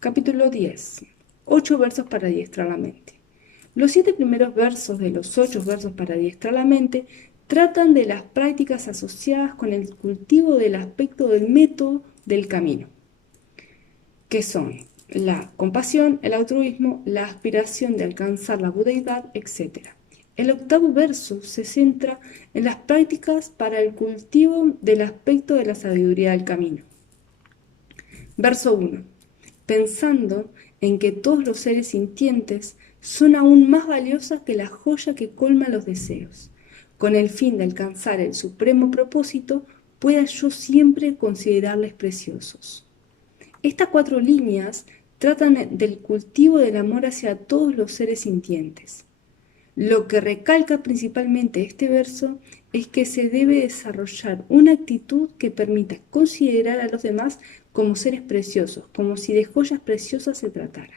Capítulo 10. 8 versos para adiestrar la mente. Los 7 primeros versos de los 8 versos para adiestrar la mente tratan de las prácticas asociadas con el cultivo del aspecto del método del camino, que son la compasión, el altruismo, la aspiración de alcanzar la budeidad, etc. El octavo verso se centra en las prácticas para el cultivo del aspecto de la sabiduría del camino. Verso 1. Pensando en que todos los seres sintientes son aún más valiosas que la joya que colma los deseos, con el fin de alcanzar el supremo propósito, pueda yo siempre considerarles preciosos. Estas 4 líneas tratan del cultivo del amor hacia todos los seres sintientes. Lo que recalca principalmente este verso es que se debe desarrollar una actitud que permita considerar a los demás como seres preciosos, como si de joyas preciosas se tratara.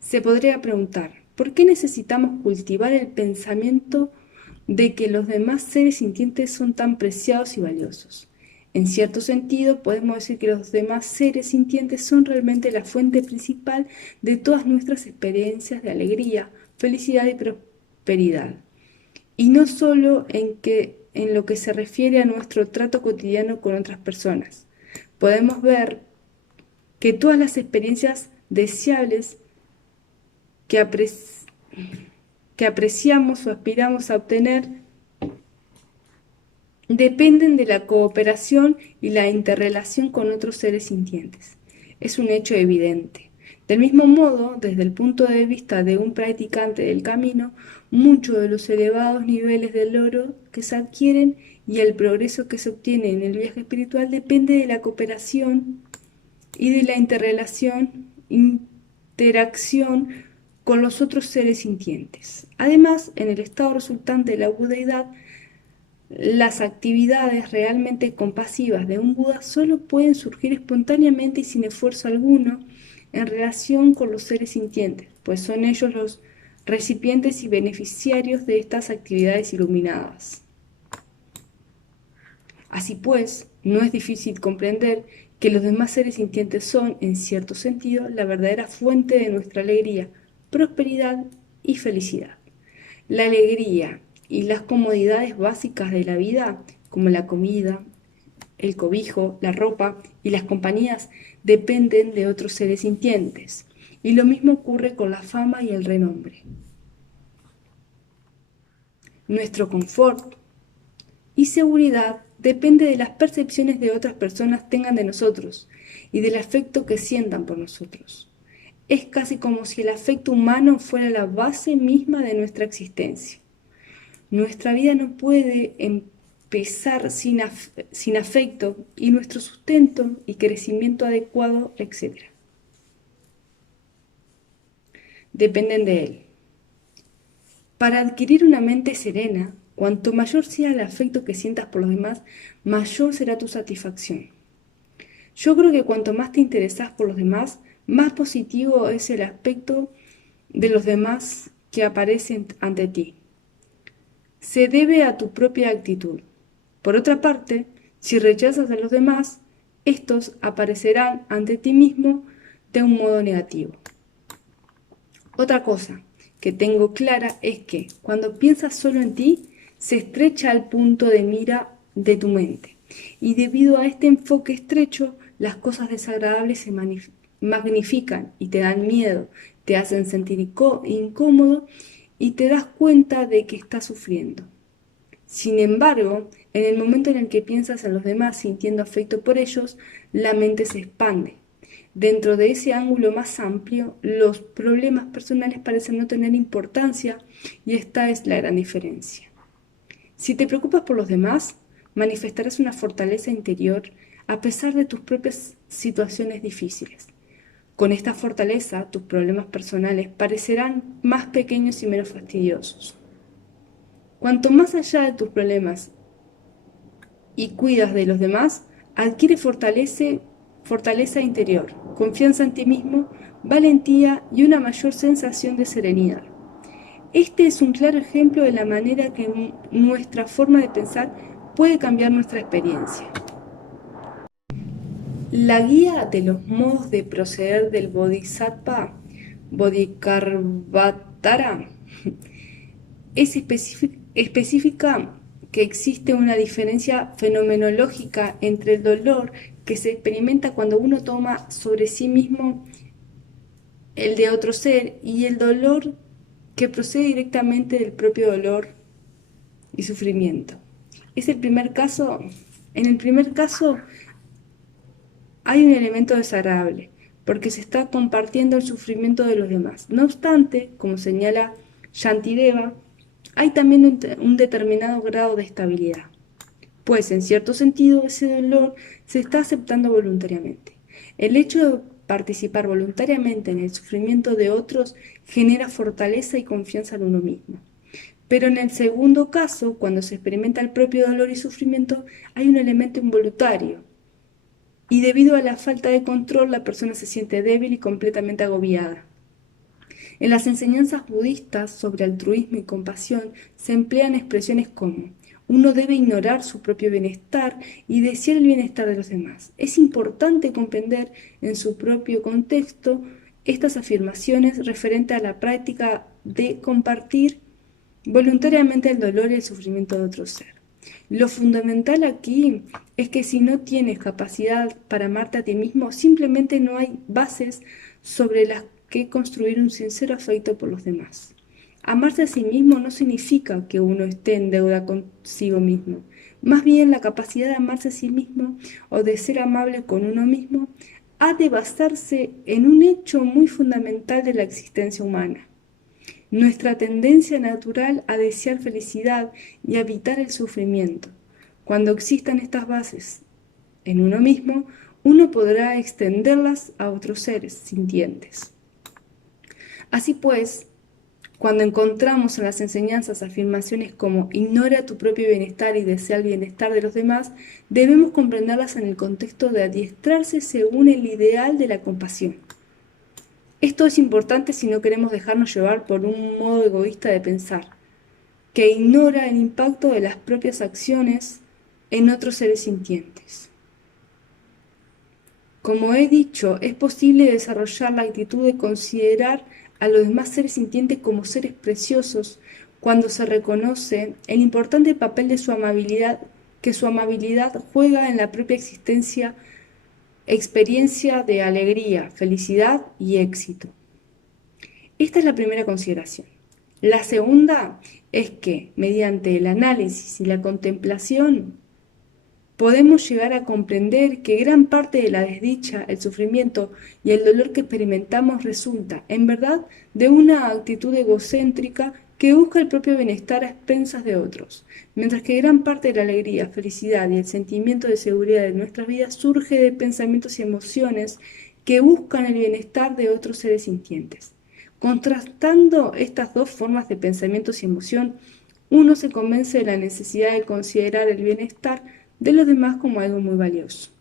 Se podría preguntar, ¿por qué necesitamos cultivar el pensamiento de que los demás seres sintientes son tan preciados y valiosos? En cierto sentido, podemos decir que los demás seres sintientes son realmente la fuente principal de todas nuestras experiencias de alegría, felicidad y prosperidad. Y no solo en lo que se refiere a nuestro trato cotidiano con otras personas. Podemos ver que todas las experiencias deseables que apreciamos o aspiramos a obtener dependen de la cooperación y la interrelación con otros seres sintientes. Es un hecho evidente. Del mismo modo, desde el punto de vista de un practicante del camino, muchos de los elevados niveles de logro que se adquieren y el progreso que se obtiene en el viaje espiritual depende de la cooperación y de la interacción con los otros seres sintientes. Además, en el estado resultante de la budeidad, las actividades realmente compasivas de un Buda solo pueden surgir espontáneamente y sin esfuerzo alguno en relación con los seres sintientes, pues son ellos los recipientes y beneficiarios de estas actividades iluminadas. Así pues, no es difícil comprender que los demás seres sintientes son, en cierto sentido, la verdadera fuente de nuestra alegría, prosperidad y felicidad. La alegría y las comodidades básicas de la vida, como la comida, el cobijo, la ropa y las compañías, dependen de otros seres sintientes. Y lo mismo ocurre con la fama y el renombre. Nuestro confort y seguridad depende de las percepciones de otras personas tengan de nosotros y del afecto que sientan por nosotros. Es casi como si el afecto humano fuera la base misma de nuestra existencia. Nuestra vida no puede empezar sin afecto y nuestro sustento y crecimiento adecuado, etc. dependen de él. Para adquirir una mente serena, cuanto mayor sea el afecto que sientas por los demás, mayor será tu satisfacción. Yo creo que cuanto más te interesas por los demás, más positivo es el aspecto de los demás que aparecen ante ti. Se debe a tu propia actitud. Por otra parte, si rechazas a los demás, estos aparecerán ante ti mismo de un modo negativo. Otra cosa que tengo clara es que cuando piensas solo en ti, se estrecha el punto de mira de tu mente. Y debido a este enfoque estrecho, las cosas desagradables se magnifican y te dan miedo, te hacen sentir incómodo y te das cuenta de que estás sufriendo. Sin embargo, en el momento en el que piensas en los demás sintiendo afecto por ellos, la mente se expande. Dentro de ese ángulo más amplio, los problemas personales parecen no tener importancia y esta es la gran diferencia. Si te preocupas por los demás, manifestarás una fortaleza interior a pesar de tus propias situaciones difíciles. Con esta fortaleza, tus problemas personales parecerán más pequeños y menos fastidiosos. Cuanto más allá de tus problemas y cuidas de los demás, adquiere fortaleza interior, confianza en ti mismo, valentía y una mayor sensación de serenidad. Este es un claro ejemplo de la manera que nuestra forma de pensar puede cambiar nuestra experiencia. La guía de los modos de proceder del Bodhisattva Bodhikarbhatara es específica que existe una diferencia fenomenológica entre el dolor que se experimenta cuando uno toma sobre sí mismo el de otro ser y el dolor que procede directamente del propio dolor y sufrimiento. Es el primer caso, en el primer caso hay un elemento desagradable, porque se está compartiendo el sufrimiento de los demás. No obstante, como señala Shantideva, hay también un determinado grado de estabilidad, pues en cierto sentido ese dolor se está aceptando voluntariamente. El hecho de participar voluntariamente en el sufrimiento de otros genera fortaleza y confianza en uno mismo. Pero en el segundo caso, cuando se experimenta el propio dolor y sufrimiento, hay un elemento involuntario, y debido a la falta de control la persona se siente débil y completamente agobiada. En las enseñanzas budistas sobre altruismo y compasión se emplean expresiones como uno debe ignorar su propio bienestar y desear el bienestar de los demás. Es importante comprender en su propio contexto estas afirmaciones referente a la práctica de compartir voluntariamente el dolor y el sufrimiento de otro ser. Lo fundamental aquí es que si no tienes capacidad para amarte a ti mismo, simplemente no hay bases sobre las que construir un sincero afecto por los demás. Amarse a sí mismo no significa que uno esté en deuda consigo mismo. Más bien la capacidad de amarse a sí mismo o de ser amable con uno mismo ha de basarse en un hecho muy fundamental de la existencia humana: nuestra tendencia natural a desear felicidad y a evitar el sufrimiento. Cuando existan estas bases en uno mismo, uno podrá extenderlas a otros seres sintientes. Así pues, cuando encontramos en las enseñanzas afirmaciones como ignora tu propio bienestar y desea el bienestar de los demás, debemos comprenderlas en el contexto de adiestrarse según el ideal de la compasión. Esto es importante si no queremos dejarnos llevar por un modo egoísta de pensar, que ignora el impacto de las propias acciones en otros seres sintientes. Como he dicho, es posible desarrollar la actitud de considerar a los demás seres sintientes como seres preciosos cuando se reconoce el importante papel de su amabilidad que su amabilidad juega en la propia experiencia de alegría, felicidad y éxito. Esta es la primera consideración. La segunda es que, mediante el análisis y la contemplación, podemos llegar a comprender que gran parte de la desdicha, el sufrimiento y el dolor que experimentamos resulta, en verdad, de una actitud egocéntrica que busca el propio bienestar a expensas de otros, mientras que gran parte de la alegría, felicidad y el sentimiento de seguridad de nuestras vidas surge de pensamientos y emociones que buscan el bienestar de otros seres sintientes. Contrastando estas dos formas de pensamientos y emoción, uno se convence de la necesidad de considerar el bienestar de los demás como algo muy valioso.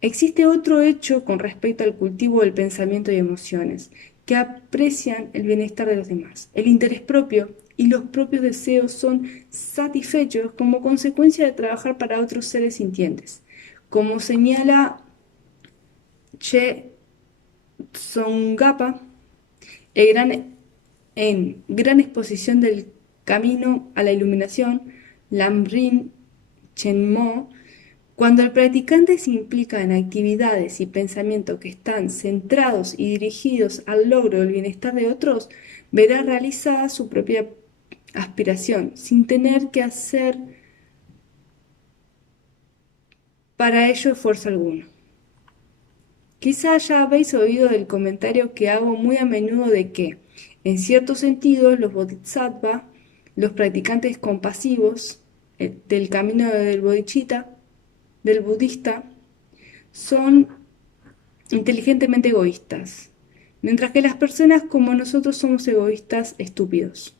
Existe otro hecho con respecto al cultivo del pensamiento y emociones, que aprecian el bienestar de los demás. El interés propio y los propios deseos son satisfechos como consecuencia de trabajar para otros seres sintientes. Como señala Che Tsongkhapa, en Gran Exposición del Camino a la Iluminación, Lamrim Chenmo, cuando el practicante se implica en actividades y pensamientos que están centrados y dirigidos al logro del bienestar de otros, verá realizada su propia aspiración, sin tener que hacer para ello esfuerzo alguno. Quizá ya habéis oído el comentario que hago muy a menudo de que, en cierto sentido, los bodhisattvas, los practicantes compasivos del camino del bodhicitta, del budista, son inteligentemente egoístas, mientras que las personas como nosotros somos egoístas estúpidos.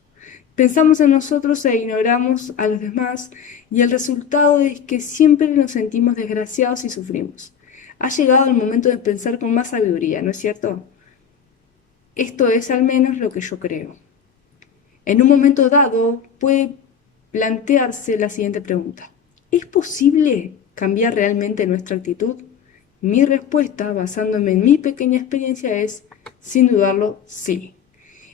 Pensamos en nosotros e ignoramos a los demás, y el resultado es que siempre nos sentimos desgraciados y sufrimos. Ha llegado el momento de pensar con más sabiduría, ¿no es cierto? Esto es al menos lo que yo creo. En un momento dado puede plantearse la siguiente pregunta: ¿es posible cambiar realmente nuestra actitud? Mi respuesta, basándome en mi pequeña experiencia, es, sin dudarlo, sí.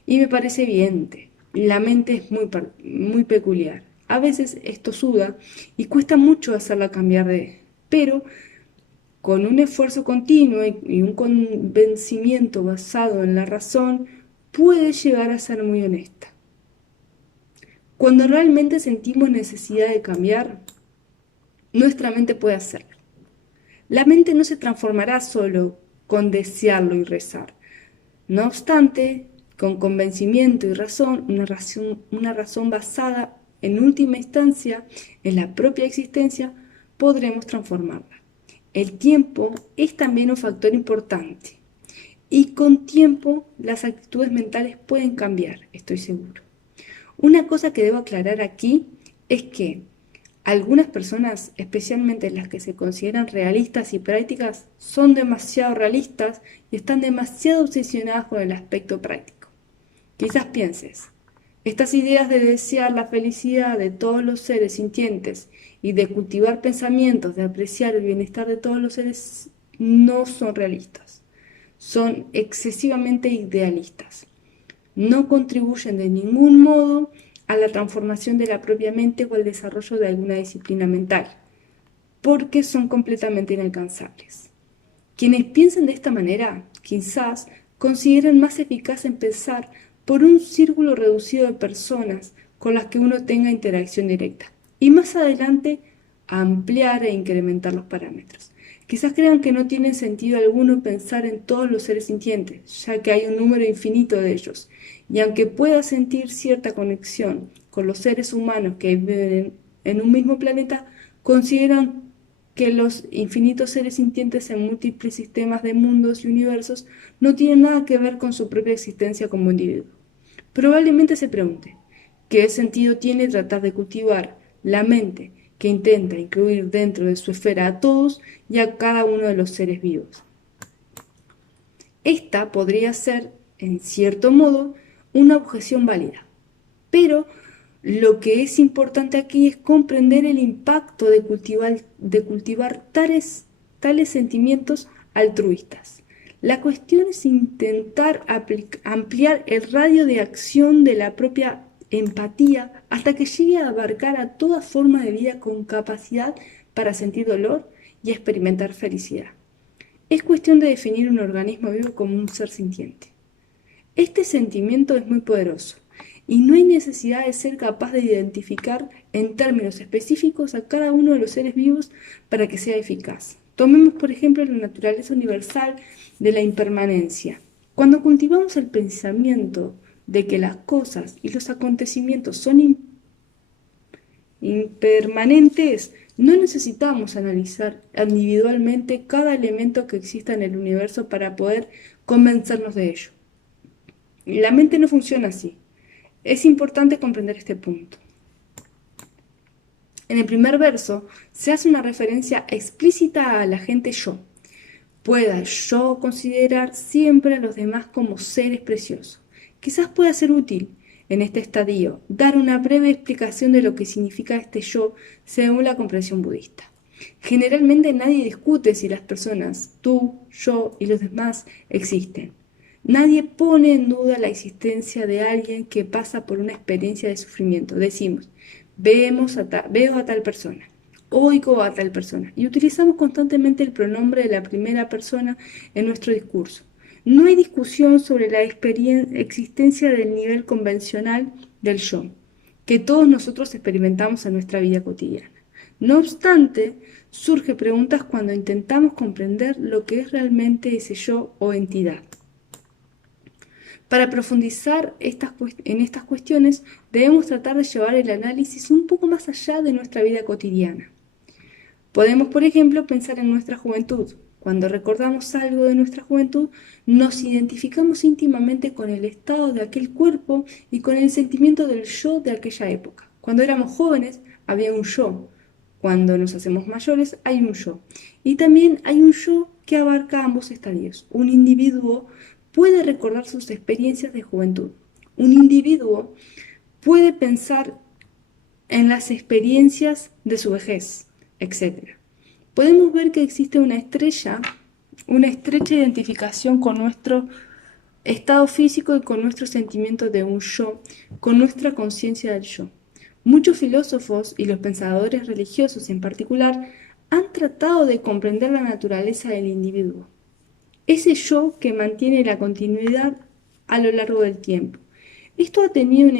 Y me parece evidente. La mente es muy peculiar. A veces esto suda y cuesta mucho hacerla cambiar pero con un esfuerzo continuo y un convencimiento basado en la razón, puede llegar a ser muy honesta. Cuando realmente sentimos necesidad de cambiar, nuestra mente puede hacerlo. La mente no se transformará solo con desearlo y rezar. No obstante, con convencimiento y razón, una razón basada en última instancia en la propia existencia, podremos transformarla. El tiempo es también un factor importante y con tiempo las actitudes mentales pueden cambiar, estoy seguro. Una cosa que debo aclarar aquí es que algunas personas, especialmente las que se consideran realistas y prácticas, son demasiado realistas y están demasiado obsesionadas con el aspecto práctico. Quizás pienses, estas ideas de desear la felicidad de todos los seres sintientes y de cultivar pensamientos de apreciar el bienestar de todos los seres no son realistas, son excesivamente idealistas. No contribuyen de ningún modo a la transformación de la propia mente o al desarrollo de alguna disciplina mental, porque son completamente inalcanzables. Quienes piensen de esta manera, quizás consideren más eficaz empezar por un círculo reducido de personas con las que uno tenga interacción directa y más adelante ampliar e incrementar los parámetros. Quizás crean que no tiene sentido alguno pensar en todos los seres sintientes, ya que hay un número infinito de ellos, y aunque pueda sentir cierta conexión con los seres humanos que viven en un mismo planeta, consideran que los infinitos seres sintientes en múltiples sistemas de mundos y universos no tienen nada que ver con su propia existencia como individuo. Probablemente se pregunte, ¿qué sentido tiene tratar de cultivar la mente que intenta incluir dentro de su esfera a todos y a cada uno de los seres vivos? Esta podría ser, en cierto modo, una objeción válida, pero lo que es importante aquí es comprender el impacto de cultivar tales sentimientos altruistas. La cuestión es intentar ampliar el radio de acción de la propia empatía hasta que llegue a abarcar a toda forma de vida con capacidad para sentir dolor y experimentar felicidad. Es cuestión de definir un organismo vivo como un ser sintiente. Este sentimiento es muy poderoso y no hay necesidad de ser capaz de identificar en términos específicos a cada uno de los seres vivos para que sea eficaz. Tomemos, por ejemplo, la naturaleza universal de la impermanencia. Cuando cultivamos el pensamiento de que las cosas y los acontecimientos son impermanentes, no necesitamos analizar individualmente cada elemento que exista en el universo para poder convencernos de ello. La mente no funciona así. Es importante comprender este punto. En el primer verso se hace una referencia explícita al agente yo. Pueda yo considerar siempre a los demás como seres preciosos. Quizás pueda ser útil en este estadio dar una breve explicación de lo que significa este yo según la comprensión budista. Generalmente nadie discute si las personas, tú, yo y los demás existen. Nadie pone en duda la existencia de alguien que pasa por una experiencia de sufrimiento. Decimos, veo a tal persona, oigo a tal persona, y utilizamos constantemente el pronombre de la primera persona en nuestro discurso. No hay discusión sobre la existencia del nivel convencional del yo, que todos nosotros experimentamos en nuestra vida cotidiana. No obstante, surgen preguntas cuando intentamos comprender lo que es realmente ese yo o entidad. Para profundizar en estas cuestiones, debemos tratar de llevar el análisis un poco más allá de nuestra vida cotidiana. Podemos, por ejemplo, pensar en nuestra juventud. Cuando recordamos algo de nuestra juventud, nos identificamos íntimamente con el estado de aquel cuerpo y con el sentimiento del yo de aquella época. Cuando éramos jóvenes, había un yo. Cuando nos hacemos mayores, hay un yo. Y también hay un yo que abarca ambos estadios. Un individuo puede recordar sus experiencias de juventud. Un individuo puede pensar en las experiencias de su vejez, etc. podemos ver que existe una estrecha identificación con nuestro estado físico y con nuestro sentimiento de un yo, con nuestra conciencia del yo. Muchos filósofos y los pensadores religiosos en particular han tratado de comprender la naturaleza del individuo, ese yo que mantiene la continuidad a lo largo del tiempo. Esto ha tenido una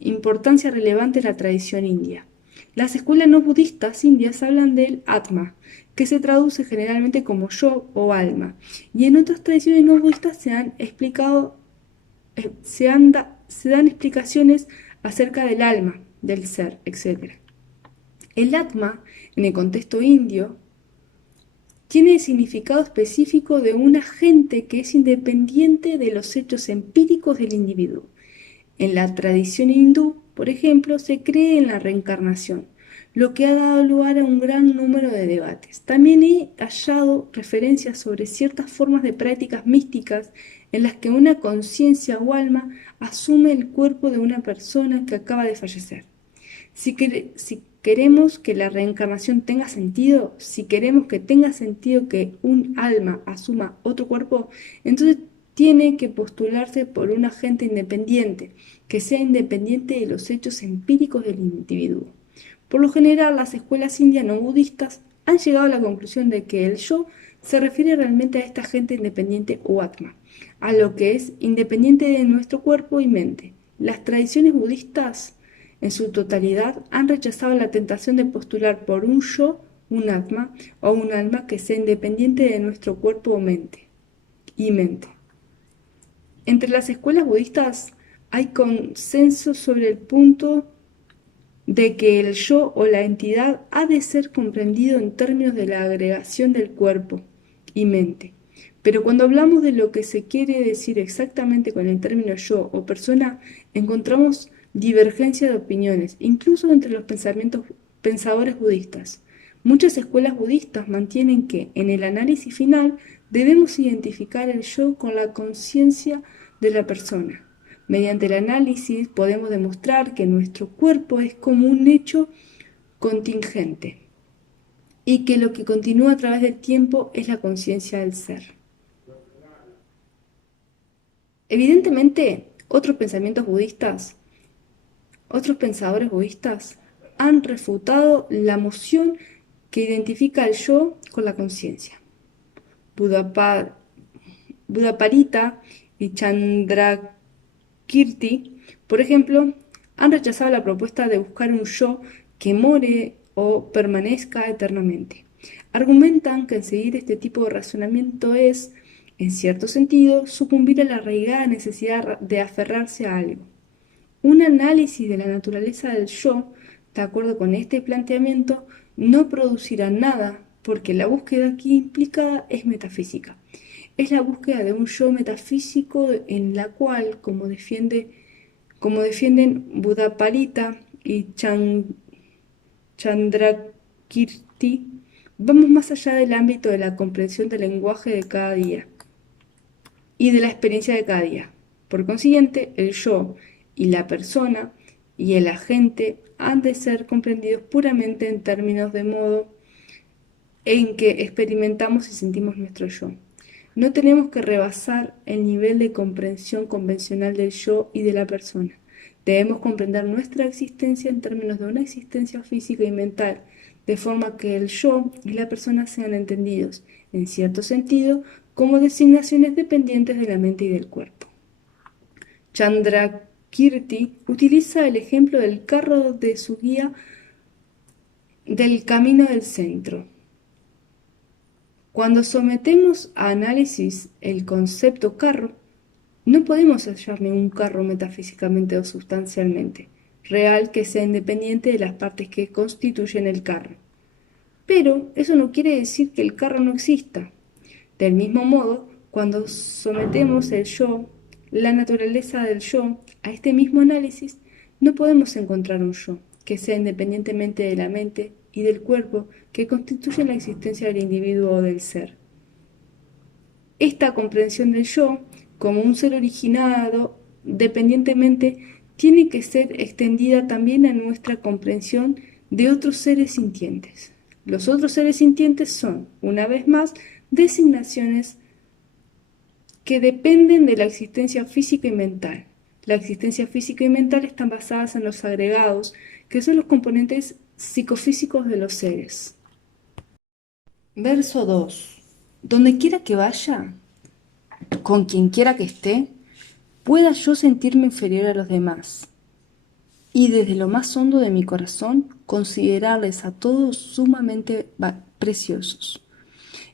importancia relevante en la tradición india. Las escuelas no budistas indias hablan del Atma, que se traduce generalmente como yo o alma, y en otras tradiciones no budistas se dan explicaciones acerca del alma, del ser, etc. El Atma, en el contexto indio, tiene el significado específico de un agente que es independiente de los hechos empíricos del individuo. En la tradición hindú, por ejemplo, se cree en la reencarnación, lo que ha dado lugar a un gran número de debates. También he hallado referencias sobre ciertas formas de prácticas místicas en las que una conciencia o alma asume el cuerpo de una persona que acaba de fallecer. Si queremos que la reencarnación tenga sentido, si queremos que tenga sentido que un alma asuma otro cuerpo, entonces tiene que postularse por un agente independiente, que sea independiente de los hechos empíricos del individuo. Por lo general, las escuelas indias no budistas han llegado a la conclusión de que el yo se refiere realmente a este agente independiente o atma, a lo que es independiente de nuestro cuerpo y mente. Las tradiciones budistas en su totalidad han rechazado la tentación de postular por un yo, un atma o un alma que sea independiente de nuestro cuerpo o mente. Entre las escuelas budistas hay consenso sobre el punto de que el yo o la entidad ha de ser comprendido en términos de la agregación del cuerpo y mente. Pero cuando hablamos de lo que se quiere decir exactamente con el término yo o persona, encontramos divergencia de opiniones, incluso entre los pensadores budistas. Muchas escuelas budistas mantienen que, en el análisis final, debemos identificar el yo con la conciencia de la persona. Mediante el análisis podemos demostrar que nuestro cuerpo es como un hecho contingente y que lo que continúa a través del tiempo es la conciencia del ser. Evidentemente, otros pensadores budistas han refutado la noción que identifica el yo con la conciencia. Buddhaparita y Chandrakirti, por ejemplo, han rechazado la propuesta de buscar un yo que more o permanezca eternamente. Argumentan que seguir este tipo de razonamiento es, en cierto sentido, sucumbir a la arraigada necesidad de aferrarse a algo. Un análisis de la naturaleza del yo, de acuerdo con este planteamiento, no producirá nada porque la búsqueda aquí implicada es metafísica. Es la búsqueda de un yo metafísico en la cual, como defienden Buddhaparita y Chandrakirti, vamos más allá del ámbito de la comprensión del lenguaje de cada día y de la experiencia de cada día. Por consiguiente, el yo y la persona y el agente han de ser comprendidos puramente en términos de modo en que experimentamos y sentimos nuestro yo. No tenemos que rebasar el nivel de comprensión convencional del yo y de la persona. Debemos comprender nuestra existencia en términos de una existencia física y mental, de forma que el yo y la persona sean entendidos, en cierto sentido, como designaciones dependientes de la mente y del cuerpo. Chandrakirti utiliza el ejemplo del carro de su guía del camino del centro. Cuando sometemos a análisis el concepto carro, no podemos hallar ningún carro metafísicamente o sustancialmente real que sea independiente de las partes que constituyen el carro. Pero eso no quiere decir que el carro no exista. Del mismo modo, cuando sometemos el yo, la naturaleza del yo, a este mismo análisis, no podemos encontrar un yo que sea independientemente de la mente y del cuerpo que constituyen la existencia del individuo o del ser. Esta comprensión del yo, como un ser originado dependientemente, tiene que ser extendida también a nuestra comprensión de otros seres sintientes. Los otros seres sintientes son, una vez más, designaciones que dependen de la existencia física y mental. La existencia física y mental están basadas en los agregados, que son los componentes psicofísicos de los seres. Verso 2. Donde quiera que vaya, con quien quiera que esté, pueda yo sentirme inferior a los demás, y desde lo más hondo de mi corazón considerarles a todos sumamente preciosos.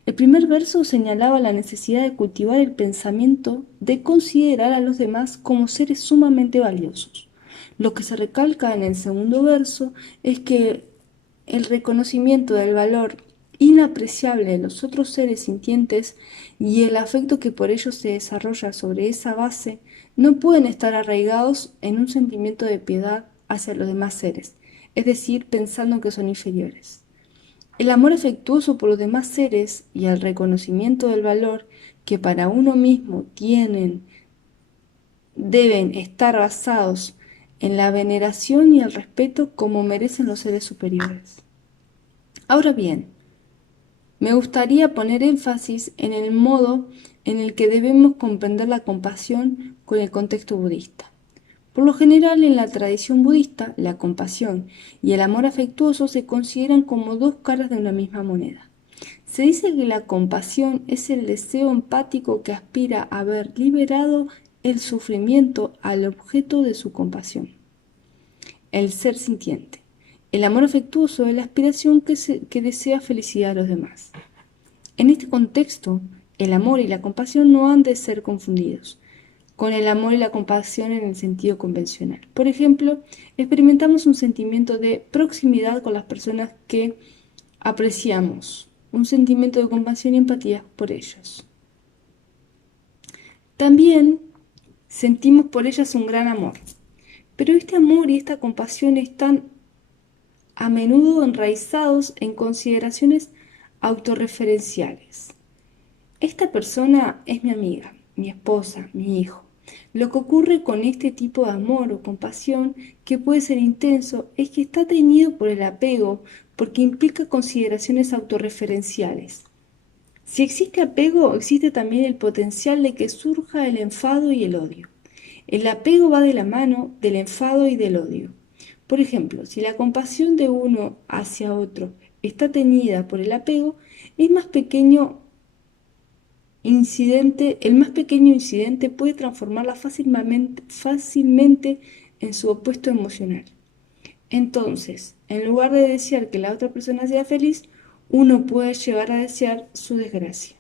El primer verso señalaba la necesidad de cultivar el pensamiento de considerar a los demás como seres sumamente valiosos. Lo que se recalca en el segundo verso es que el reconocimiento del valor inapreciable de los otros seres sintientes y el afecto que por ellos se desarrolla sobre esa base no pueden estar arraigados en un sentimiento de piedad hacia los demás seres, es decir, pensando que son inferiores. El amor afectuoso por los demás seres y el reconocimiento del valor que para uno mismo tienen deben estar basados en la veneración y el respeto como merecen los seres superiores. Ahora bien, me gustaría poner énfasis en el modo en el que debemos comprender la compasión con el contexto budista. Por lo general, en la tradición budista, la compasión y el amor afectuoso se consideran como dos caras de una misma moneda. Se dice que la compasión es el deseo empático que aspira a ver liberado el sufrimiento al objeto de su compasión, el ser sintiente. El amor afectuoso es la aspiración que desea felicidad a los demás. En este contexto, el amor y la compasión no han de ser confundidos con el amor y la compasión en el sentido convencional. Por ejemplo, experimentamos un sentimiento de proximidad con las personas que apreciamos, un sentimiento de compasión y empatía por ellos. También sentimos por ellas un gran amor, pero este amor y esta compasión están a menudo enraizados en consideraciones autorreferenciales. Esta persona es mi amiga, mi esposa, mi hijo. Lo que ocurre con este tipo de amor o compasión, que puede ser intenso, es que está teñido por el apego, porque implica consideraciones autorreferenciales. Si existe apego, existe también el potencial de que surja el enfado y el odio. El apego va de la mano del enfado y del odio. Por ejemplo, si la compasión de uno hacia otro está teñida por el apego, es más pequeño el más pequeño incidente puede transformarla fácilmente en su opuesto emocional. Entonces, en lugar de desear que la otra persona sea feliz, uno puede llegar a desear su desgracia.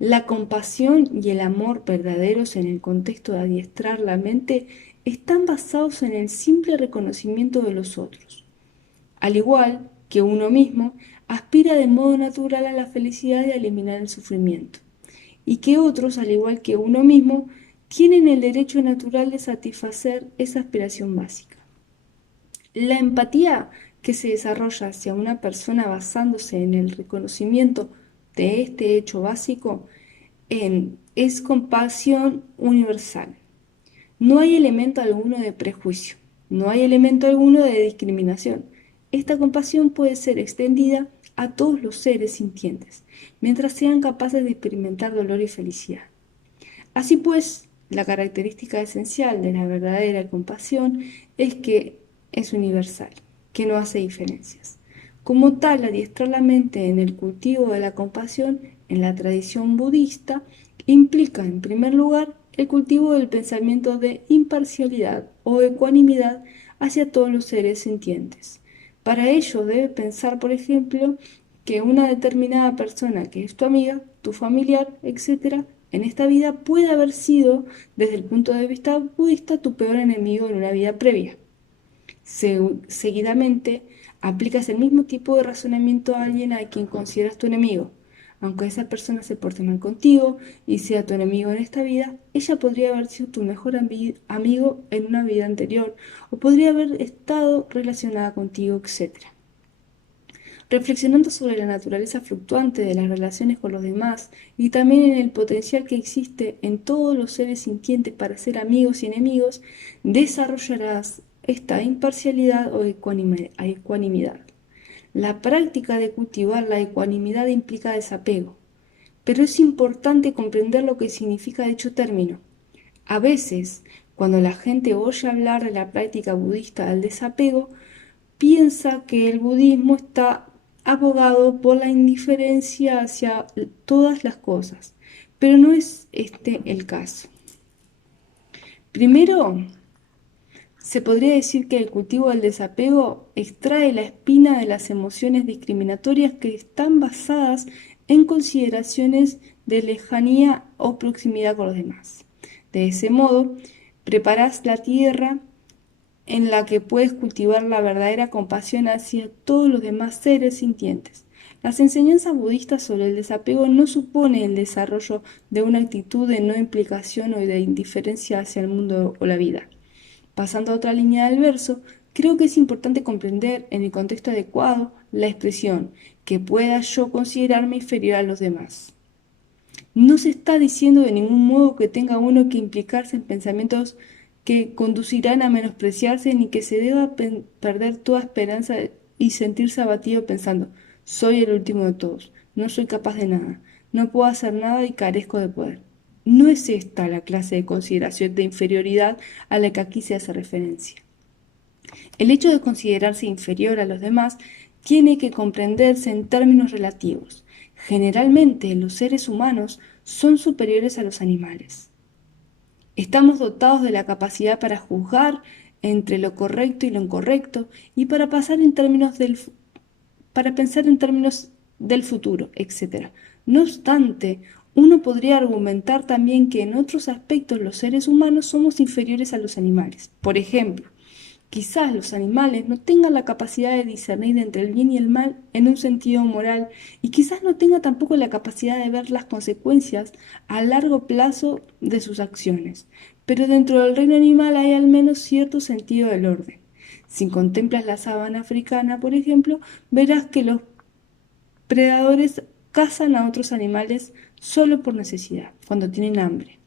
La compasión y el amor verdaderos en el contexto de adiestrar la mente están basados en el simple reconocimiento de los otros. Al igual que uno mismo, aspira de modo natural a la felicidad y a eliminar el sufrimiento, y que otros, al igual que uno mismo, tienen el derecho natural de satisfacer esa aspiración básica. La empatía que se desarrolla hacia una persona basándose en el reconocimiento de este hecho básico es compasión universal. No hay elemento alguno de prejuicio, no hay elemento alguno de discriminación. Esta compasión puede ser extendida a todos los seres sintientes, mientras sean capaces de experimentar dolor y felicidad. Así pues, la característica esencial de la verdadera compasión es que es universal, que no hace diferencias. Como tal, adiestrar la mente en el cultivo de la compasión en la tradición budista implica, en primer lugar, el cultivo del pensamiento de imparcialidad o ecuanimidad hacia todos los seres sintientes. Para ello debe pensar, por ejemplo, que una determinada persona que es tu amiga, tu familiar, etc., en esta vida puede haber sido, desde el punto de vista budista, tu peor enemigo en una vida previa. Seguidamente, aplicas el mismo tipo de razonamiento a alguien a quien consideras tu enemigo. Aunque esa persona se porte mal contigo y sea tu enemigo en esta vida, ella podría haber sido tu mejor amigo en una vida anterior o podría haber estado relacionada contigo, etc. Reflexionando sobre la naturaleza fluctuante de las relaciones con los demás y también en el potencial que existe en todos los seres sintientes para ser amigos y enemigos, desarrollarás esta imparcialidad o ecuanimidad. La práctica de cultivar la ecuanimidad implica desapego, pero es importante comprender lo que significa dicho término. A veces, cuando la gente oye hablar de la práctica budista del desapego, piensa que el budismo está abogado por la indiferencia hacia todas las cosas, pero no es este el caso. Primero, se podría decir que el cultivo del desapego extrae la espina de las emociones discriminatorias que están basadas en consideraciones de lejanía o proximidad con los demás. De ese modo, preparas la tierra en la que puedes cultivar la verdadera compasión hacia todos los demás seres sintientes. Las enseñanzas budistas sobre el desapego no supone el desarrollo de una actitud de no implicación o de indiferencia hacia el mundo o la vida. Pasando a otra línea del verso, creo que es importante comprender en el contexto adecuado la expresión que pueda yo considerarme inferior a los demás. No se está diciendo de ningún modo que tenga uno que implicarse en pensamientos que conducirán a menospreciarse ni que se deba perder toda esperanza y sentirse abatido pensando, soy el último de todos, no soy capaz de nada, no puedo hacer nada y carezco de poder. No es esta la clase de consideración de inferioridad a la que aquí se hace referencia. El hecho de considerarse inferior a los demás tiene que comprenderse en términos relativos. Generalmente los seres humanos son superiores a los animales. Estamos dotados de la capacidad para juzgar entre lo correcto y lo incorrecto y para pensar en términos del futuro, etc. No obstante, uno podría argumentar también que en otros aspectos los seres humanos somos inferiores a los animales. Por ejemplo, quizás los animales no tengan la capacidad de discernir entre el bien y el mal en un sentido moral y quizás no tengan tampoco la capacidad de ver las consecuencias a largo plazo de sus acciones. Pero dentro del reino animal hay al menos cierto sentido del orden. Si contemplas la sabana africana, por ejemplo, verás que los predadores cazan a otros animales solo por necesidad, cuando tienen hambre.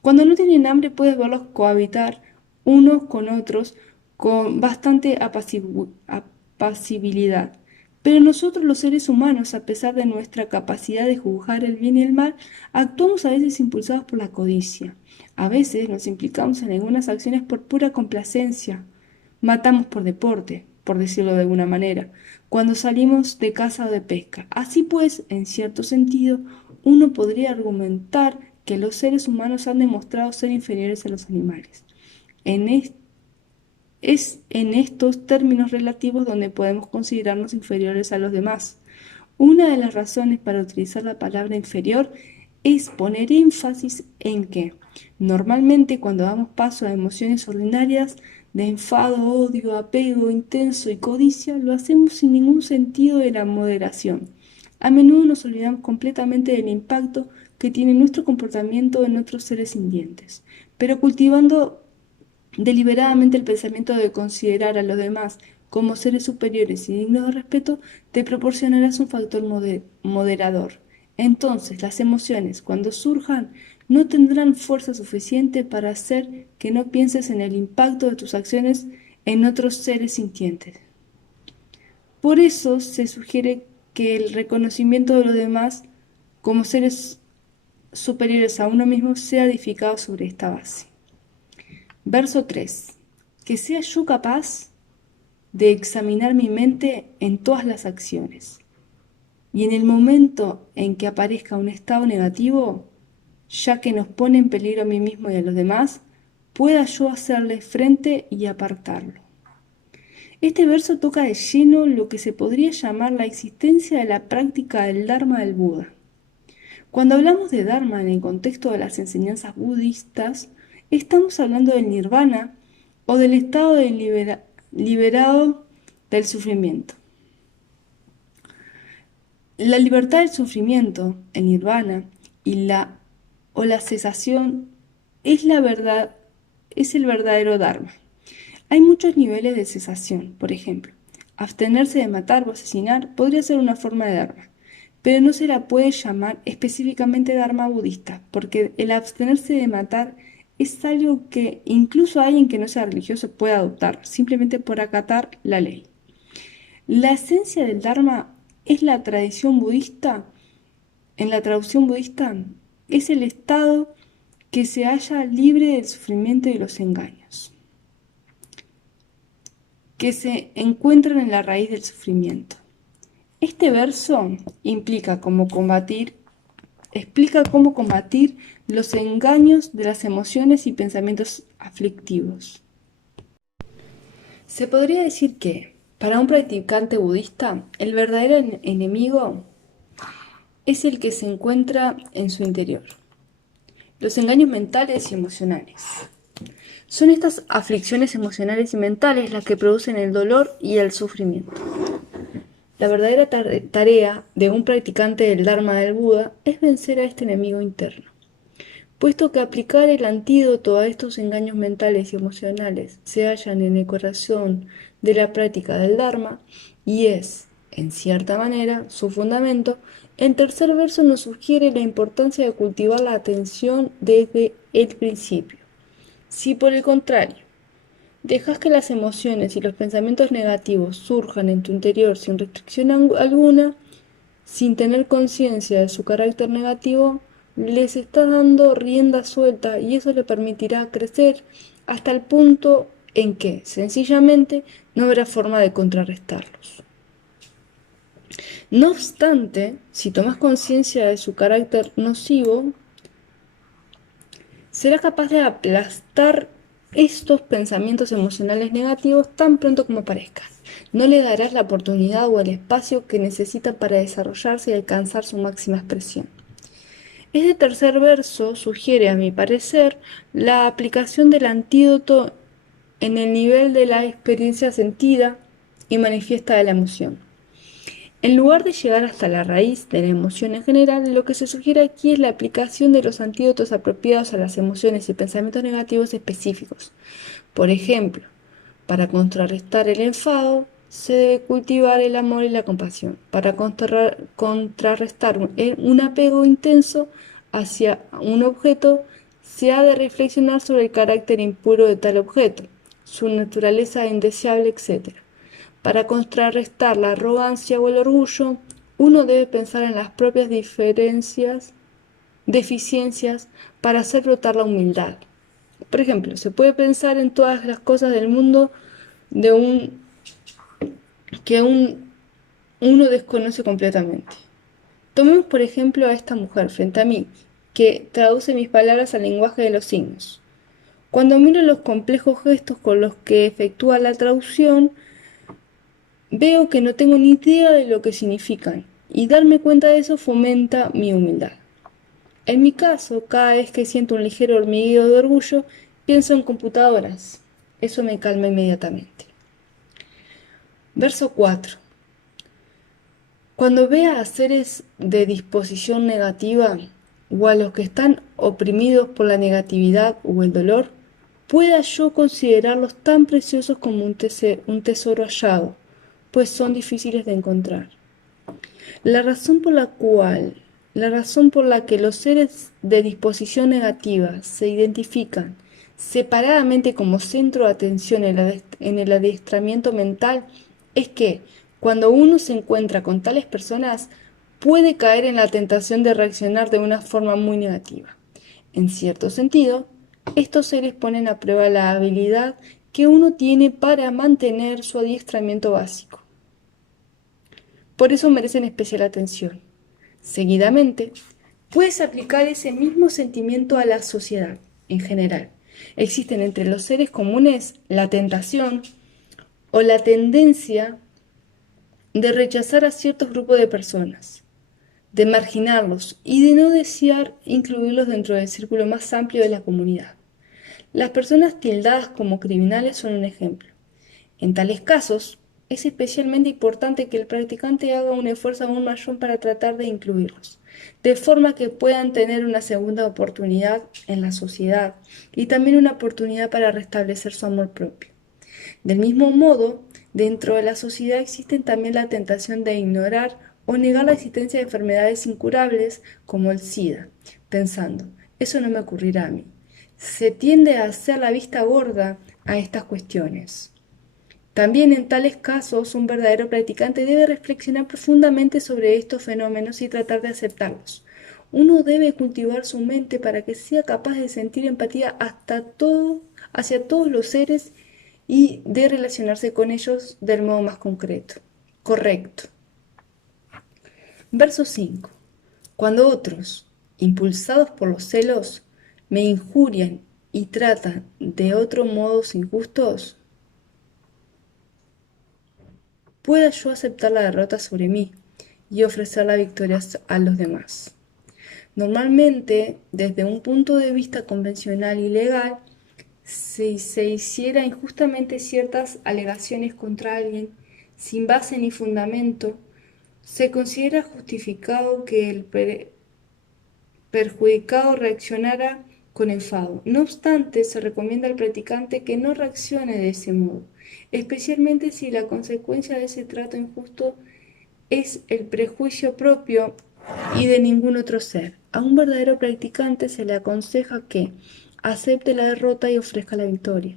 Cuando no tienen hambre puedes verlos cohabitar unos con otros con bastante apacibilidad. Pero nosotros los seres humanos, a pesar de nuestra capacidad de juzgar el bien y el mal, actuamos a veces impulsados por la codicia. A veces nos implicamos en algunas acciones por pura complacencia. Matamos por deporte, por decirlo de alguna manera, cuando salimos de caza o de pesca. Así pues, en cierto sentido, uno podría argumentar que los seres humanos han demostrado ser inferiores a los animales. Es en estos términos relativos donde podemos considerarnos inferiores a los demás. Una de las razones para utilizar la palabra inferior es poner énfasis en que, normalmente cuando damos paso a emociones ordinarias de enfado, odio, apego intenso y codicia, lo hacemos sin ningún sentido de la moderación. A menudo nos olvidamos completamente del impacto que tiene nuestro comportamiento en otros seres sintientes, pero cultivando deliberadamente el pensamiento de considerar a los demás como seres superiores y dignos de respeto, te proporcionarás un factor moderador. Entonces, las emociones, cuando surjan, no tendrán fuerza suficiente para hacer que no pienses en el impacto de tus acciones en otros seres sintientes. Por eso se sugiere que el reconocimiento de los demás como seres superiores a uno mismo sea edificado sobre esta base. Verso 3. Que sea yo capaz de examinar mi mente en todas las acciones. Y en el momento en que aparezca un estado negativo, ya que nos pone en peligro a mí mismo y a los demás, pueda yo hacerle frente y apartarlo. Este verso toca de lleno lo que se podría llamar la existencia de la práctica del Dharma del Buda. Cuando hablamos de Dharma en el contexto de las enseñanzas budistas, estamos hablando del nirvana o del estado de liberado del sufrimiento. La libertad del sufrimiento, el nirvana, o la cesación es el verdadero Dharma. Hay muchos niveles de cesación, por ejemplo. Abstenerse de matar o asesinar podría ser una forma de Dharma, pero no se la puede llamar específicamente Dharma budista, porque el abstenerse de matar es algo que incluso alguien que no sea religioso puede adoptar, simplemente por acatar la ley. La esencia del Dharma es la tradición budista, en la traducción budista, es el estado que se halla libre del sufrimiento y los engaños, que se encuentran en la raíz del sufrimiento. Este verso explica cómo combatir los engaños de las emociones y pensamientos aflictivos. Se podría decir que, para un practicante budista, el verdadero enemigo es el que se encuentra en su interior. Los engaños mentales y emocionales. Son estas aflicciones emocionales y mentales las que producen el dolor y el sufrimiento. La verdadera tarea de un practicante del Dharma del Buda es vencer a este enemigo interno, puesto que aplicar el antídoto a estos engaños mentales y emocionales se hallan en el corazón de la práctica del Dharma y es, en cierta manera, su fundamento. El tercer verso nos sugiere la importancia de cultivar la atención desde el principio. Si por el contrario, dejas que las emociones y los pensamientos negativos surjan en tu interior sin restricción alguna, sin tener conciencia de su carácter negativo, les estás dando rienda suelta y eso le permitirá crecer hasta el punto en que, sencillamente, no habrá forma de contrarrestarlos. No obstante, si tomas conciencia de su carácter nocivo, serás capaz de aplastar estos pensamientos emocionales negativos tan pronto como aparezcan. No le darás la oportunidad o el espacio que necesita para desarrollarse y alcanzar su máxima expresión. Este tercer verso sugiere, a mi parecer, la aplicación del antídoto en el nivel de la experiencia sentida y manifiesta de la emoción. En lugar de llegar hasta la raíz de la emoción en general, lo que se sugiere aquí es la aplicación de los antídotos apropiados a las emociones y pensamientos negativos específicos. Por ejemplo, para contrarrestar el enfado, se debe cultivar el amor y la compasión. Para contrarrestar un apego intenso hacia un objeto, se ha de reflexionar sobre el carácter impuro de tal objeto, su naturaleza indeseable, etc. Para contrarrestar la arrogancia o el orgullo, uno debe pensar en las propias deficiencias para hacer brotar la humildad. Por ejemplo, se puede pensar en todas las cosas del mundo de uno desconoce completamente. Tomemos por ejemplo a esta mujer frente a mí, que traduce mis palabras al lenguaje de los signos. Cuando miro los complejos gestos con los que efectúa la traducción, veo que no tengo ni idea de lo que significan, y darme cuenta de eso fomenta mi humildad. En mi caso, cada vez que siento un ligero hormigueo de orgullo, pienso en computadoras. Eso me calma inmediatamente. Verso 4. Cuando vea a seres de disposición negativa o a los que están oprimidos por la negatividad o el dolor, pueda yo considerarlos tan preciosos como un tesoro hallado, pues son difíciles de encontrar. La razón por la que los seres de disposición negativa se identifican separadamente como centro de atención en el adiestramiento mental es que cuando uno se encuentra con tales personas puede caer en la tentación de reaccionar de una forma muy negativa. En cierto sentido, estos seres ponen a prueba la habilidad que uno tiene para mantener su adiestramiento básico. Por eso merecen especial atención. Seguidamente, puedes aplicar ese mismo sentimiento a la sociedad en general. Existen entre los seres comunes la tentación o la tendencia de rechazar a ciertos grupos de personas, de marginarlos y de no desear incluirlos dentro del círculo más amplio de la comunidad. Las personas tildadas como criminales son un ejemplo. En tales casos, es especialmente importante que el practicante haga un esfuerzo aún mayor para tratar de incluirlos, de forma que puedan tener una segunda oportunidad en la sociedad y también una oportunidad para restablecer su amor propio. Del mismo modo, dentro de la sociedad existe también la tentación de ignorar o negar la existencia de enfermedades incurables como el SIDA, pensando, eso no me ocurrirá a mí. Se tiende a hacer la vista gorda a estas cuestiones. También en tales casos, un verdadero practicante debe reflexionar profundamente sobre estos fenómenos y tratar de aceptarlos. Uno debe cultivar su mente para que sea capaz de sentir empatía hacia todos los seres y de relacionarse con ellos del modo más concreto. Correcto. Verso 5. Cuando otros, impulsados por los celos, me injurian y tratan de otros modos injustos, pueda yo aceptar la derrota sobre mí y ofrecer la victoria a los demás. Normalmente, desde un punto de vista convencional y legal, si se hiciera injustamente ciertas alegaciones contra alguien, sin base ni fundamento, se considera justificado que el perjudicado reaccionara con enfado. No obstante, se recomienda al practicante que no reaccione de ese modo, especialmente si la consecuencia de ese trato injusto es el prejuicio propio y de ningún otro ser. A un verdadero practicante se le aconseja que acepte la derrota y ofrezca la victoria,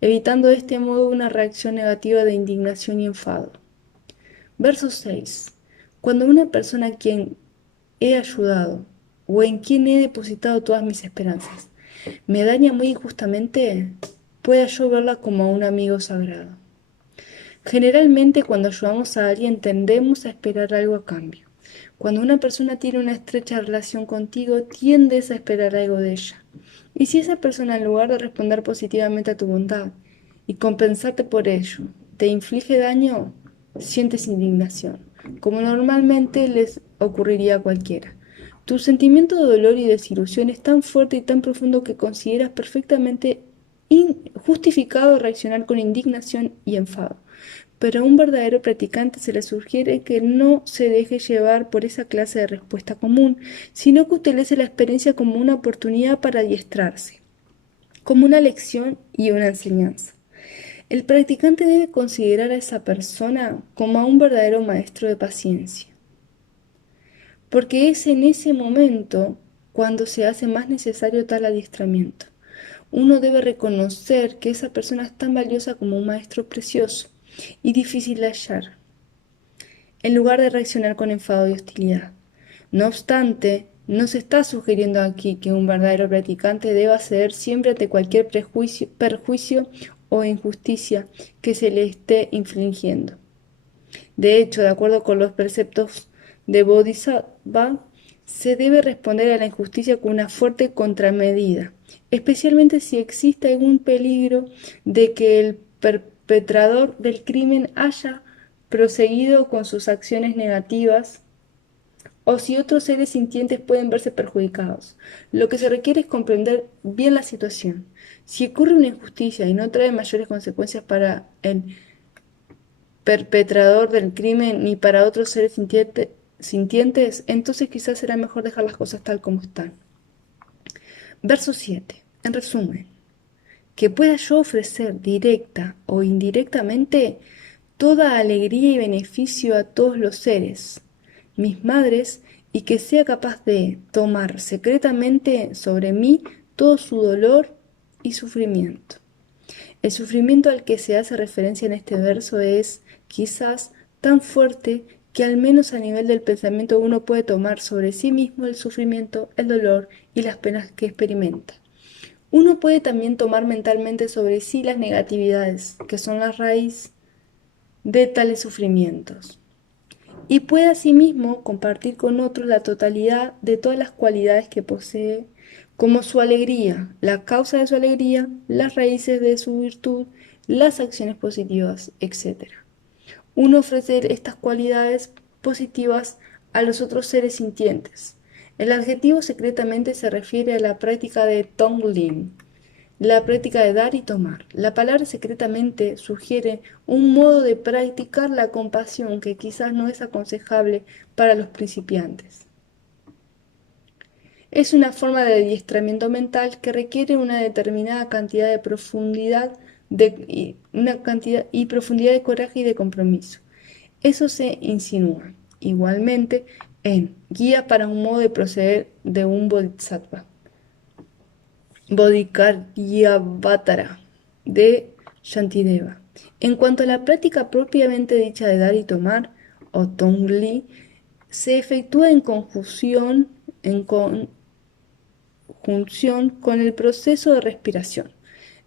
evitando de este modo una reacción negativa de indignación y enfado. Verso 6. Cuando una persona a quien he ayudado o en quien he depositado todas mis esperanzas me daña muy injustamente, pueda yo verla como a un amigo sagrado. Generalmente cuando ayudamos a alguien tendemos a esperar algo a cambio. Cuando una persona tiene una estrecha relación contigo, tiendes a esperar algo de ella. Y si esa persona, en lugar de responder positivamente a tu bondad y compensarte por ello, te inflige daño, sientes indignación, como normalmente les ocurriría a cualquiera. Tu sentimiento de dolor y desilusión es tan fuerte y tan profundo que consideras perfectamente justificado reaccionar con indignación y enfado. Pero a un verdadero practicante se le sugiere que no se deje llevar por esa clase de respuesta común, sino que utilice la experiencia como una oportunidad para adiestrarse, como una lección y una enseñanza. El practicante debe considerar a esa persona como a un verdadero maestro de paciencia, porque es en ese momento cuando se hace más necesario tal adiestramiento. Uno debe reconocer que esa persona es tan valiosa como un maestro precioso y difícil de hallar, en lugar de reaccionar con enfado y hostilidad. No obstante, no se está sugiriendo aquí que un verdadero practicante deba ceder siempre ante cualquier perjuicio o injusticia que se le esté infligiendo. De hecho, de acuerdo con los preceptos de Bodhisattva, se debe responder a la injusticia con una fuerte contramedida, especialmente si existe algún peligro de que el perpetrador del crimen haya proseguido con sus acciones negativas o si otros seres sintientes pueden verse perjudicados. Lo que se requiere es comprender bien la situación. Si ocurre una injusticia y no trae mayores consecuencias para el perpetrador del crimen ni para otros seres sintientes, entonces quizás será mejor dejar las cosas tal como están. Verso 7. En resumen, que pueda yo ofrecer directa o indirectamente toda alegría y beneficio a todos los seres, mis madres, y que sea capaz de tomar secretamente sobre mí todo su dolor y sufrimiento. El sufrimiento al que se hace referencia en este verso es, quizás, tan fuerte que al menos a nivel del pensamiento uno puede tomar sobre sí mismo el sufrimiento, el dolor y las penas que experimenta. Uno puede también tomar mentalmente sobre sí las negatividades, que son la raíz de tales sufrimientos. Y puede asimismo compartir con otros la totalidad de todas las cualidades que posee, como su alegría, la causa de su alegría, las raíces de su virtud, las acciones positivas, etc. Uno ofrece estas cualidades positivas a los otros seres sintientes. El adjetivo secretamente se refiere a la práctica de Tonglen, la práctica de dar y tomar. La palabra secretamente sugiere un modo de practicar la compasión que quizás no es aconsejable para los principiantes. Es una forma de adiestramiento mental que requiere una determinada cantidad de profundidad y profundidad de coraje y de compromiso. Eso se insinúa, igualmente, en Guía para un modo de proceder de un bodhisattva. Bodhikaryavattara de Shantideva. En cuanto a la práctica propiamente dicha de dar y tomar, o Tongli, se efectúa en conjunción con el proceso de respiración,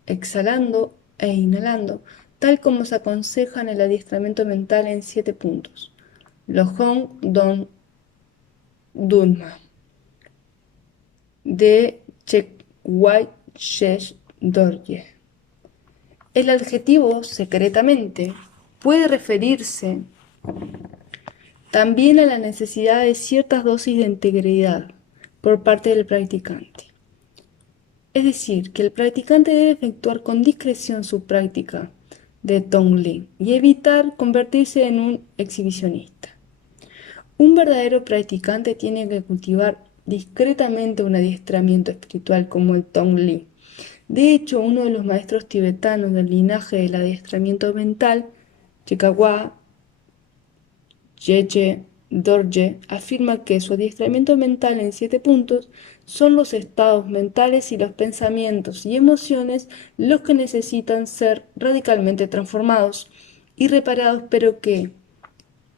exhalando e inhalando, tal como se aconseja en el adiestramiento mental en 7 puntos. Lojong Don Dulma, de Chekwai Shesh Dorje. El adjetivo secretamente puede referirse también a la necesidad de ciertas dosis de integridad por parte del practicante. Es decir, que el practicante debe efectuar con discreción su práctica de Tonglen y evitar convertirse en un exhibicionista. Un verdadero practicante tiene que cultivar discretamente un adiestramiento espiritual como el Tonglen. De hecho, uno de los maestros tibetanos del linaje del adiestramiento mental, Chikawha Yeye Dorje, afirma que su adiestramiento mental en 7 puntos son los estados mentales y los pensamientos y emociones los que necesitan ser radicalmente transformados y reparados, pero que,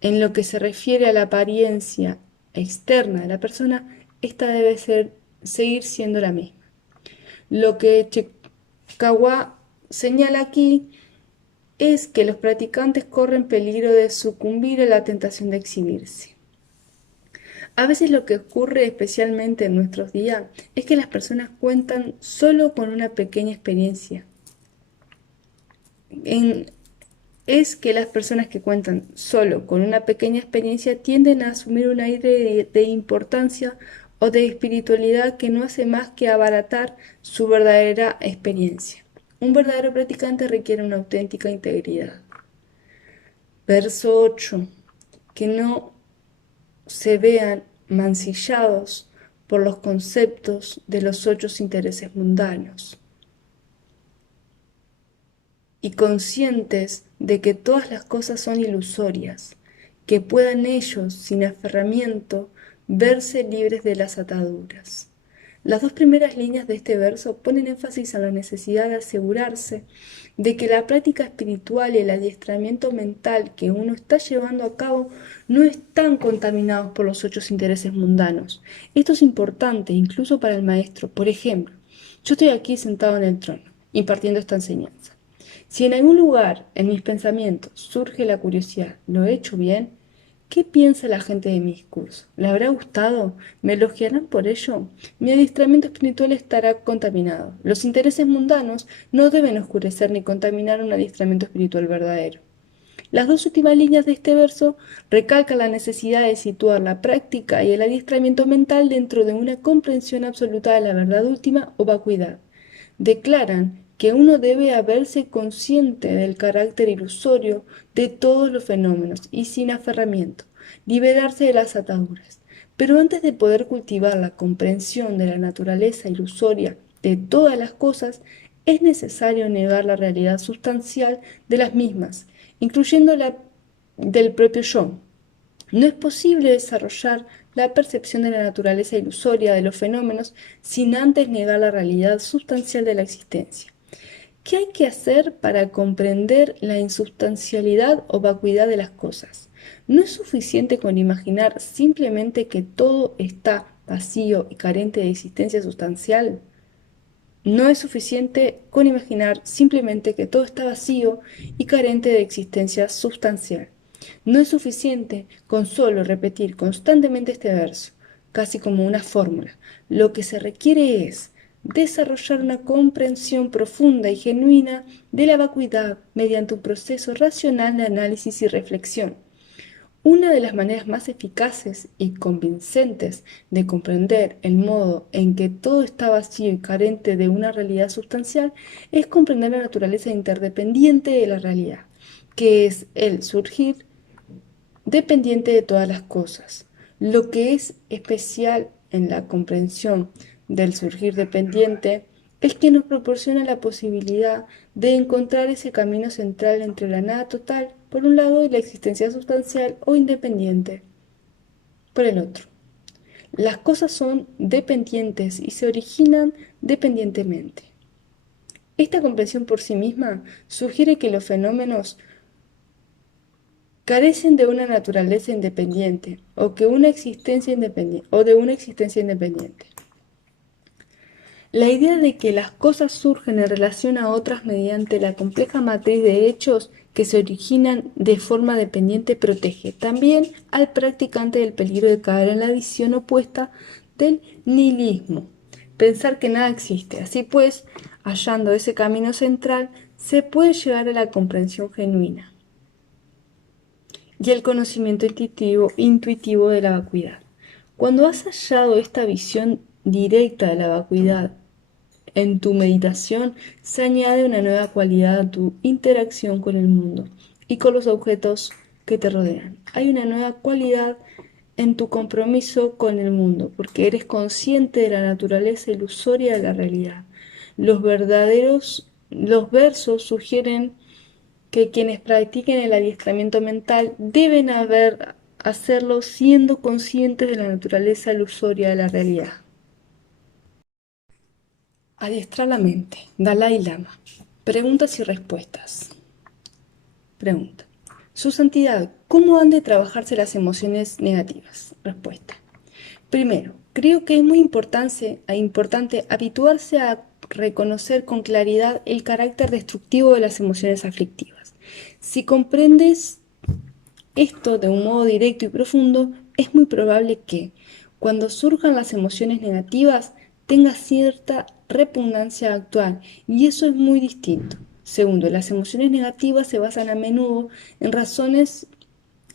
en lo que se refiere a la apariencia externa de la persona, esta debe seguir siendo la misma. Lo que Chikawa señala aquí es que los practicantes corren peligro de sucumbir a la tentación de exhibirse. A veces lo que ocurre, especialmente en nuestros días, es que las personas cuentan solo con una pequeña experiencia. Es que las personas que cuentan solo con una pequeña experiencia tienden a asumir un aire de importancia o de espiritualidad que no hace más que abaratar su verdadera experiencia. Un verdadero practicante requiere una auténtica integridad. Verso 8. Que no se vean mancillados por los conceptos de los 8 intereses mundanos y conscientes de que todas las cosas son ilusorias, que puedan ellos, sin aferramiento, verse libres de las ataduras. Las 2 primeras líneas de este verso ponen énfasis en la necesidad de asegurarse de que la práctica espiritual y el adiestramiento mental que uno está llevando a cabo no están contaminados por los 8 intereses mundanos. Esto es importante incluso para el maestro. Por ejemplo, yo estoy aquí sentado en el trono, impartiendo esta enseñanza. Si en algún lugar en mis pensamientos surge la curiosidad, ¿lo he hecho bien? ¿Qué piensa la gente de mi discurso? ¿Le habrá gustado? ¿Me elogiarán por ello? Mi adiestramiento espiritual estará contaminado. Los intereses mundanos no deben oscurecer ni contaminar un adiestramiento espiritual verdadero. Las 2 últimas líneas de este verso recalcan la necesidad de situar la práctica y el adiestramiento mental dentro de una comprensión absoluta de la verdad última o vacuidad. Declaran que uno debe haberse consciente del carácter ilusorio de todos los fenómenos y sin aferramiento, liberarse de las ataduras. Pero antes de poder cultivar la comprensión de la naturaleza ilusoria de todas las cosas, es necesario negar la realidad sustancial de las mismas, incluyendo la del propio yo. No es posible desarrollar la percepción de la naturaleza ilusoria de los fenómenos sin antes negar la realidad sustancial de la existencia. ¿Qué hay que hacer para comprender la insubstancialidad o vacuidad de las cosas? No es suficiente con imaginar simplemente que todo está vacío y carente de existencia sustancial. No es suficiente con imaginar simplemente que todo está vacío y carente de existencia sustancial. No es suficiente con solo repetir constantemente este verso, casi como una fórmula. Lo que se requiere es desarrollar una comprensión profunda y genuina de la vacuidad mediante un proceso racional de análisis y reflexión. Una de las maneras más eficaces y convincentes de comprender el modo en que todo está vacío y carente de una realidad sustancial es comprender la naturaleza interdependiente de la realidad, que es el surgir dependiente de todas las cosas. Lo que es especial en la comprensión del surgir dependiente es que nos proporciona la posibilidad de encontrar ese camino central entre la nada total, por un lado, y la existencia sustancial o independiente, por el otro. Las cosas son dependientes y se originan dependientemente. Esta comprensión por sí misma sugiere que los fenómenos carecen de una naturaleza independiente o que una existencia independiente o de una existencia independiente. La idea de que las cosas surgen en relación a otras mediante la compleja matriz de hechos que se originan de forma dependiente protege también al practicante del peligro de caer en la visión opuesta del nihilismo, pensar que nada existe. Así pues, hallando ese camino central, se puede llegar a la comprensión genuina y el conocimiento intuitivo de la vacuidad. Cuando has hallado esta visión directa de la vacuidad en tu meditación, se añade una nueva cualidad a tu interacción con el mundo y con los objetos que te rodean. Hay una nueva cualidad en tu compromiso con el mundo, porque eres consciente de la naturaleza ilusoria de la realidad. Los versos sugieren que quienes practiquen el adiestramiento mental deben hacerlo siendo conscientes de la naturaleza ilusoria de la realidad. Adiestrar la mente. Dalai Lama. Preguntas y respuestas. Pregunta. Su santidad, ¿cómo han de trabajarse las emociones negativas? Respuesta. Primero, creo que es muy importante habituarse a reconocer con claridad el carácter destructivo de las emociones aflictivas. Si comprendes esto de un modo directo y profundo, es muy probable que, cuando surjan las emociones negativas, tengas cierta repugnancia actual, y eso es muy distinto. Segundo, las emociones negativas se basan a menudo en razones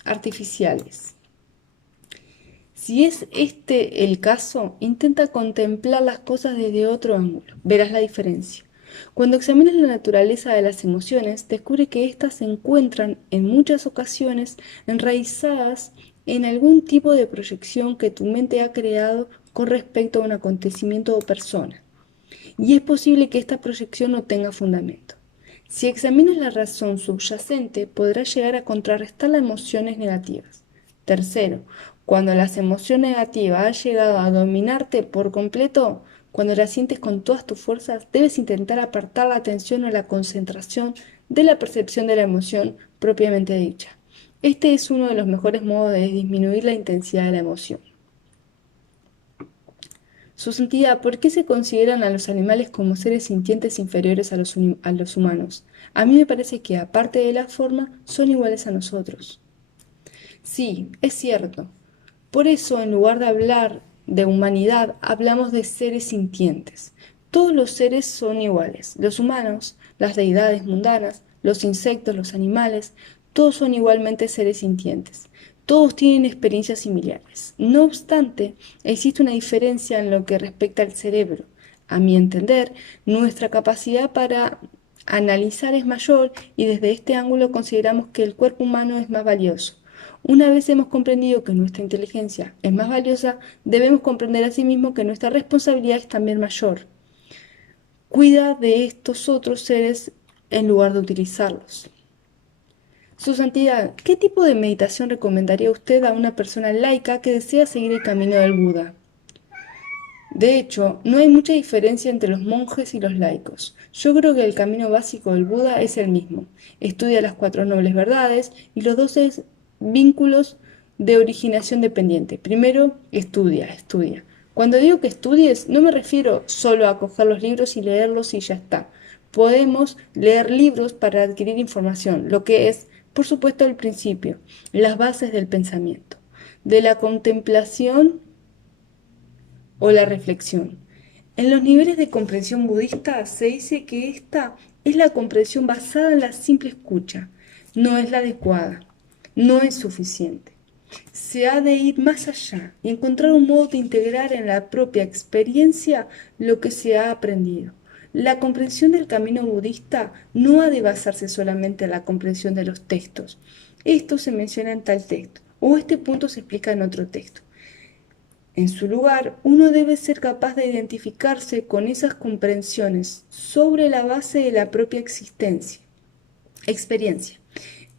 artificiales. Si es este el caso, intenta contemplar las cosas desde otro ángulo. Verás la diferencia. Cuando examinas la naturaleza de las emociones, descubre que éstas se encuentran en muchas ocasiones enraizadas en algún tipo de proyección que tu mente ha creado con respecto a un acontecimiento o persona. Y es posible que esta proyección no tenga fundamento. Si examinas la razón subyacente, podrás llegar a contrarrestar las emociones negativas. Tercero, cuando la emoción negativa ha llegado a dominarte por completo, cuando la sientes con todas tus fuerzas, debes intentar apartar la atención o la concentración de la percepción de la emoción propiamente dicha. Este es uno de los mejores modos de disminuir la intensidad de la emoción. Su santidad, ¿por qué se consideran a los animales como seres sintientes inferiores a los humanos? A mí me parece que, aparte de la forma, son iguales a nosotros. Sí, es cierto. Por eso, en lugar de hablar de humanidad, hablamos de seres sintientes. Todos los seres son iguales. Los humanos, las deidades mundanas, los insectos, los animales, todos son igualmente seres sintientes. Todos tienen experiencias similares. No obstante, existe una diferencia en lo que respecta al cerebro. A mi entender, nuestra capacidad para analizar es mayor y desde este ángulo consideramos que el cuerpo humano es más valioso. Una vez hemos comprendido que nuestra inteligencia es más valiosa, debemos comprender asimismo que nuestra responsabilidad es también mayor. Cuida de estos otros seres en lugar de utilizarlos. Su santidad, ¿qué tipo de meditación recomendaría usted a una persona laica que desea seguir el camino del Buda? De hecho, no hay mucha diferencia entre los monjes y los laicos. Yo creo que el camino básico del Buda es el mismo. Estudia las cuatro nobles verdades y los 12 vínculos de originación dependiente. Primero, estudia. Cuando digo que estudies, no me refiero solo a coger los libros y leerlos y ya está. Podemos leer libros para adquirir información, lo que es, por supuesto, el principio, las bases del pensamiento, de la contemplación o la reflexión. En los niveles de comprensión budista se dice que esta es la comprensión basada en la simple escucha. No es la adecuada, no es suficiente. Se ha de ir más allá y encontrar un modo de integrar en la propia experiencia lo que se ha aprendido. La comprensión del camino budista no ha de basarse solamente en la comprensión de los textos. Esto se menciona en tal texto, o este punto se explica en otro texto. En su lugar, uno debe ser capaz de identificarse con esas comprensiones sobre la base de la propia experiencia.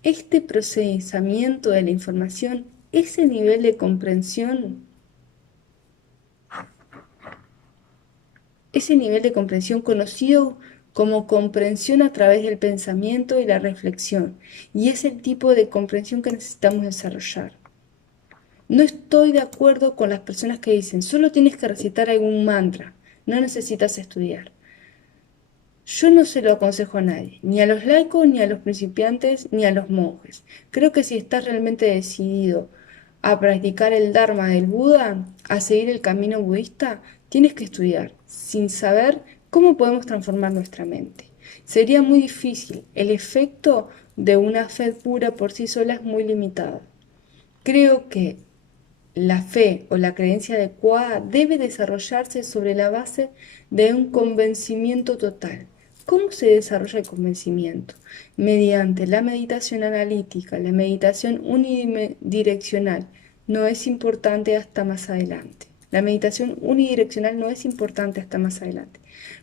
Este procesamiento de la información, ese nivel de comprensión, ese nivel de comprensión conocido como comprensión a través del pensamiento y la reflexión, y es el tipo de comprensión que necesitamos desarrollar. No estoy de acuerdo con las personas que dicen, solo tienes que recitar algún mantra, no necesitas estudiar. Yo no se lo aconsejo a nadie, ni a los laicos, ni a los principiantes, ni a los monjes. Creo que si estás realmente decidido a practicar el Dharma del Buda, a seguir el camino budista, tienes que estudiar, sin saber cómo podemos transformar nuestra mente. Sería muy difícil, el efecto de una fe pura por sí sola es muy limitado. Creo que la fe o la creencia adecuada debe desarrollarse sobre la base de un convencimiento total. ¿Cómo se desarrolla el convencimiento? Mediante la meditación analítica, la meditación unidireccional. No es importante hasta más adelante. La meditación unidireccional no es importante hasta más adelante.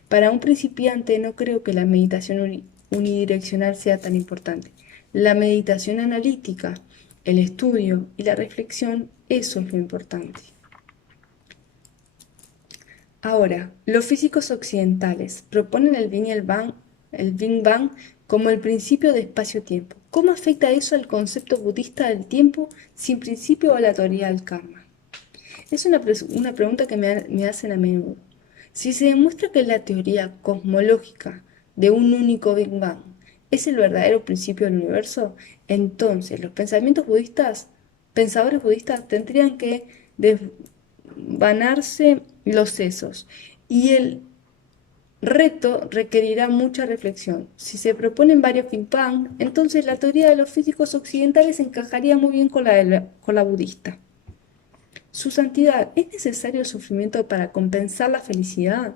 Para un principiante no creo que la meditación unidireccional sea tan importante. La meditación analítica, el estudio y la reflexión, eso es lo importante. Ahora, los físicos occidentales proponen el Big Bang como el principio de espacio-tiempo. ¿Cómo afecta eso al concepto budista del tiempo sin principio o la teoría del karma? Es una pregunta que me hacen a menudo. Si se demuestra que la teoría cosmológica de un único Big Bang es el verdadero principio del universo, entonces los pensadores budistas tendrían que desvanarse los sesos y el reto requerirá mucha reflexión. Si se proponen varios Big Bang, entonces la teoría de los físicos occidentales encajaría muy bien con la budista. Su santidad, ¿es necesario sufrimiento para compensar la felicidad?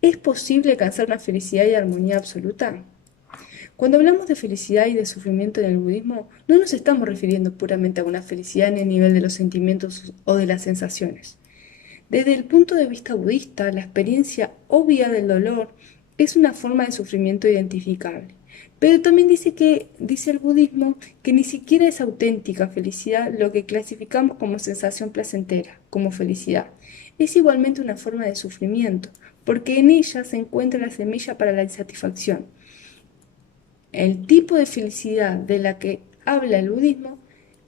¿Es posible alcanzar una felicidad y armonía absoluta? Cuando hablamos de felicidad y de sufrimiento en el budismo, no nos estamos refiriendo puramente a una felicidad en el nivel de los sentimientos o de las sensaciones. Desde el punto de vista budista, la experiencia obvia del dolor es una forma de sufrimiento identificable. Pero también dice el budismo que ni siquiera es auténtica felicidad lo que clasificamos como sensación placentera, como felicidad. Es igualmente una forma de sufrimiento, porque en ella se encuentra la semilla para la insatisfacción. El tipo de felicidad de la que habla el budismo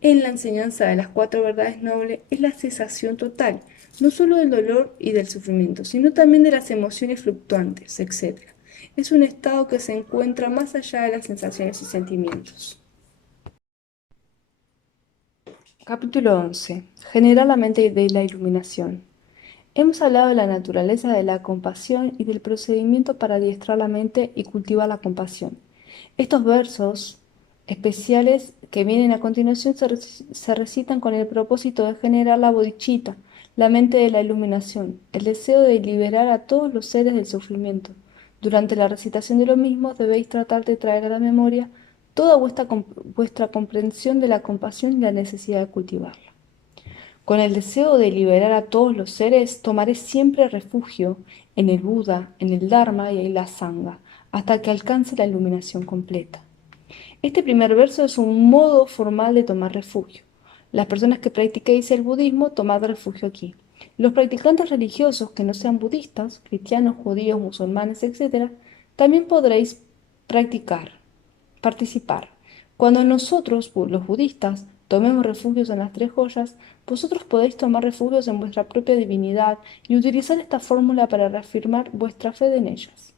en la enseñanza de las cuatro verdades nobles es la cesación total, no solo del dolor y del sufrimiento, sino también de las emociones fluctuantes, etc. Es un estado que se encuentra más allá de las sensaciones y sentimientos. Capítulo 11. Generar la mente de la iluminación. Hemos hablado de la naturaleza de la compasión y del procedimiento para adiestrar la mente y cultivar la compasión. Estos versos especiales que vienen a continuación se recitan con el propósito de generar la bodhicitta, la mente de la iluminación, el deseo de liberar a todos los seres del sufrimiento. Durante la recitación de lo mismo debéis tratar de traer a la memoria toda vuestra comprensión de la compasión y la necesidad de cultivarla. Con el deseo de liberar a todos los seres, tomaré siempre refugio en el Buda, en el Dharma y en la Sangha, hasta que alcance la iluminación completa. Este primer verso es un modo formal de tomar refugio. Las personas que practiquéis el budismo, tomad refugio aquí. Los practicantes religiosos que no sean budistas, cristianos, judíos, musulmanes, etc., también podréis participar. Cuando nosotros, los budistas, tomemos refugios en las tres joyas, vosotros podéis tomar refugios en vuestra propia divinidad y utilizar esta fórmula para reafirmar vuestra fe en ellas.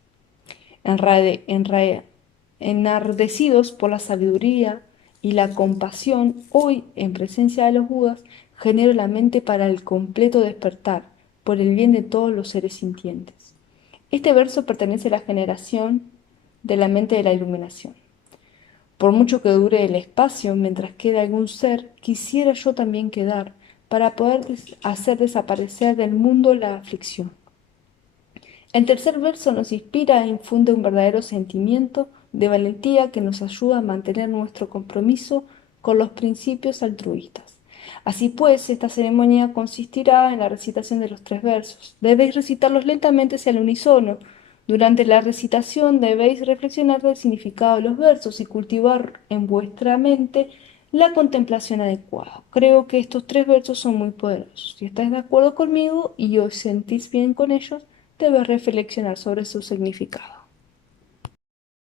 Enardecidos por la sabiduría y la compasión, hoy, en presencia de los Budas, genero la mente para el completo despertar, por el bien de todos los seres sintientes. Este verso pertenece a la generación de la mente de la iluminación. Por mucho que dure el espacio, mientras quede algún ser, quisiera yo también quedar, para poder hacer desaparecer del mundo la aflicción. El tercer verso nos inspira e infunde un verdadero sentimiento de valentía que nos ayuda a mantener nuestro compromiso con los principios altruistas. Así pues, esta ceremonia consistirá en la recitación de los tres versos. Debéis recitarlos lentamente y al unísono. Durante la recitación debéis reflexionar del significado de los versos y cultivar en vuestra mente la contemplación adecuada. Creo que estos tres versos son muy poderosos. Si estáis de acuerdo conmigo y os sentís bien con ellos, debes reflexionar sobre su significado.